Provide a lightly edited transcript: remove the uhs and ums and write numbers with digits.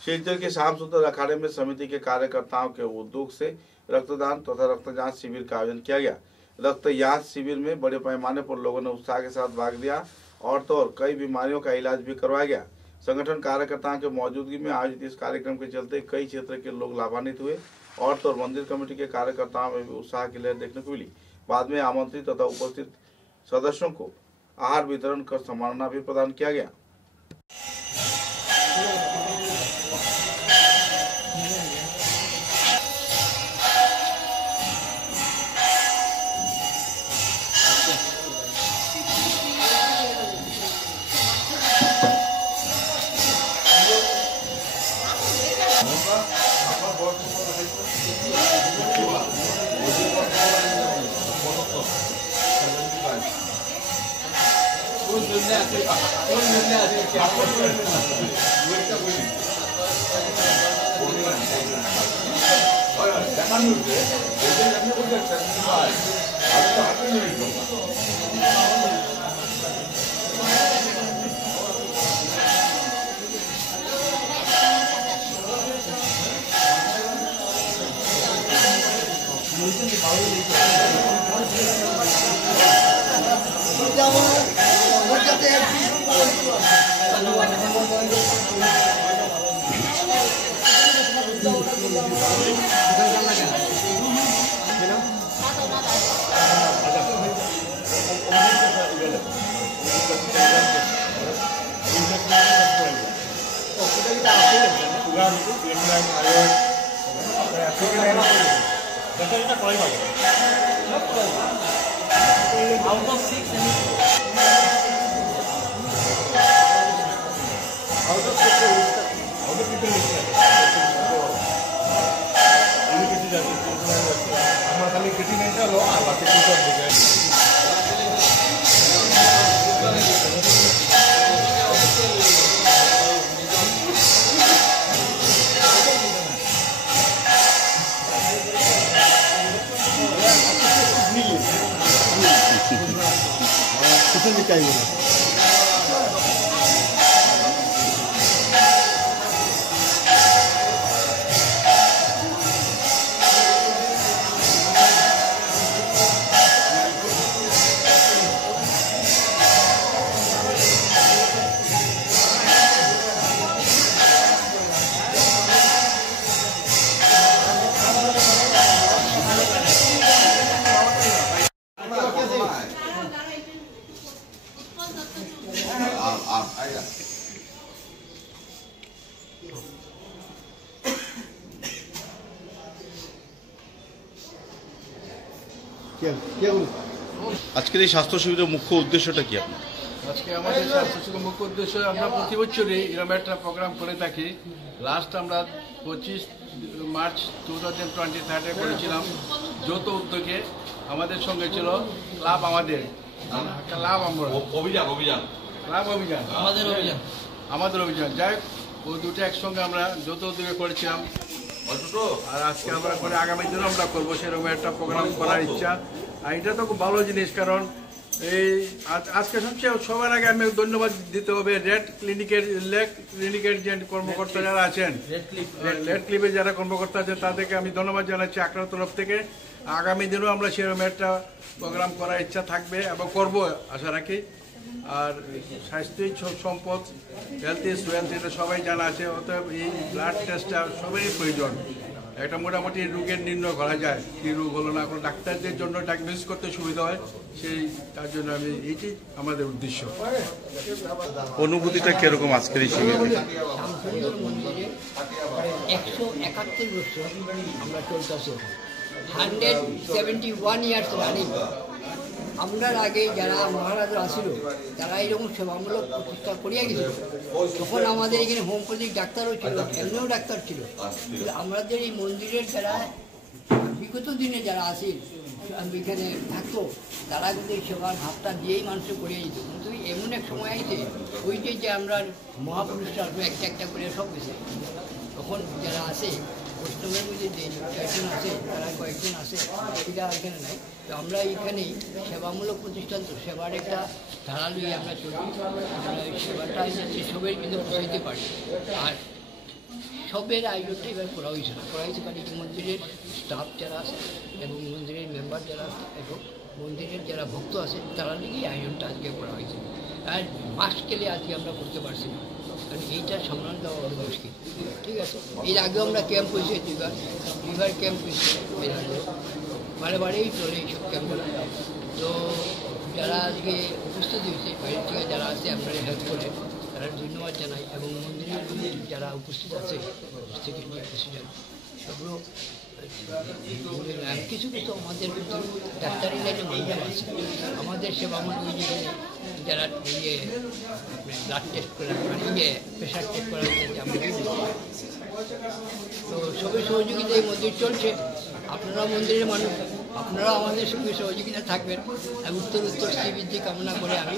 शिलचर के श्याम सुंदर अखाड़े में समिति के कार्यकर्ताओं के उद्योग से रक्तदान तथा रक्त जांच शिविर का आयोजन किया गया। रक्त जांच शिविर में बड़े पैमाने पर लोगों ने उत्साह के साथ भाग लिया और तो और कई बीमारियों का इलाज भी करवाया गया। संगठन कार्यकर्ताओं के मौजूदगी में आयोजित इस कार्यक्रम के चलते कई क्षेत्र के लोग लाभान्वित हुए और तो मंदिर कमेटी के कार्यकर्ताओं में भी उत्साह की लहर देखने को मिली। बाद में आमंत्रित तथा उपस्थित सदस्यों को आहार वितरण कर सम्मानना भी प्रदान किया गया। আজকের এই স্বাস্থ্য শিবিরের মুখ্য উদ্দেশ্যটা কি আপনার? আজকে আমাদের স্বাস্থ্য শিবিরের মুখ্য উদ্দেশ্য আমরা প্রতি বছরই এরকম একটা প্রোগ্রাম করে থাকি। লাস্ট আমরা 25 মার্চ 2023 করেছিলাম যৌথ উদ্যোগে। আমাদের সঙ্গে ছিল ক্লাব আমাদের অভিযান যাই ওই দুটো একসঙ্গে আমরা যৌথ উদ্যোগে করেছিলাম। আর আজকে আমরা করে আগামী দিনও আমরা করবো সেরকম একটা প্রোগ্রাম করার ইচ্ছা। আর এটা তো খুব ভালো জিনিস, কারণ এই আজকে সবার আগে আমি ধন্যবাদ দিতে হবে রেড ক্লিনিকের যে কর্মকর্তা যারা আছেন, রেড ক্লিপে যারা কর্মকর্তা আছেন তাদেরকে আমি ধন্যবাদ জানাচ্ছি আকড়ার তরফ থেকে। আগামী দিনও আমরা সেরকম একটা প্রোগ্রাম করার ইচ্ছা থাকবে এবং করব আশা রাখি। আর স্বাস্থ্যই সম্পদ, হেলথ ইজ ওয়েলথ, এটা সবাই জানা আছে। অতএব এই ব্লাড টেস্টটা সবারই প্রয়োজন। একটা মোটামুটি রোগের নির্ণয় করা যায় কি রোগ হলো না, কোনো ডাক্তারদের জন্য ডায়াগনোসিস করতে সুবিধা হয়, তার জন্য আমি এইটি আমাদের উদ্দেশ্য। অনুভূতিটা কিরকম আজকের এই শিবিরে? 171 বছর আমরা চলতেছি, 171 ইয়ার্স রানিং। আমরা আগে যারা মহারাজরা আসিল তারা এইরকম সেবামূলক প্রতিষ্ঠা করিয়া গেছিল। তখন আমাদের এখানে হোমিওপ্যাথিক ডাক্তারও ছিল, এমনিও ডাক্তার ছিল। আমাদের এই মন্দিরের যারা বিগত দিনে যারা আসেন এখানে থাকতো তারা কিন্তু সেবার হাতটা দিয়েই মানুষের করিয়ে যেত। কিন্তু এমন এক সময় আইছে ওই যে আমরা মহাপুরুষরা একটা একটা করে সব গেছে, তখন যারা আসে বৈষ্ণবের মধ্যে যে কয়েকজন আছে তারা কয়েকজন আসে, সেটা এখানে নাই। তো আমরা এইখানেই সেবামূলক প্রতিষ্ঠান, তো সেবার একটা ধারা নিয়ে আমরা চলি। আমরা এই সেবাটা যাতে সবাই কিন্তু পৌঁছাইতে পারি। আর সবের আয়োজনটা এবার করা হয়েছে কালীজি মন্দিরের স্টাফ যারা আছে এবং মন্দিরের মেম্বার যারা আছে এবং মন্দিরের যারা ভক্ত আছে তারা নিয়েই আয়োজনটা আজকে করা হয়েছে। আর মাস গেলে আজকে আমরা করতে পারছি না, কারণ এইটা সামলানো দেওয়া অনেক মুশকিল। ঠিক আছে, এর আগেও আমরা ক্যাম্প হয়েছে দুইবার ক্যাম্প হয়েছে, এর আগে বারেবারেই চলে এইসব ক্যাম্পগুলো। তো যারা আজকে উপস্থিত হয়েছে বাইরের থেকে যারা আছে আপনারা হেল্প করে তারা ধন্যবাদ জানাই, এবং মন্দিরের যারা উপস্থিত আছে সেক্রেটারি প্রেসিডেন্ট সেগুলো কিছু কিছু আমাদের কিন্তু ডাক্তারি লাইনে মানুষ আছে, আমাদের সেবামূলক যারা ব্লাড টেস্ট করে প্রেশার টেস্ট করা আমরা তো সবই সহযোগিতায় মন্দির চলছে। আপনারা মন্দিরের মানুষ, আপনারা আমাদের সঙ্গে সহযোগিতা থাকবেন, উত্তর শ্রীবৃদ্ধি কামনা করে আমি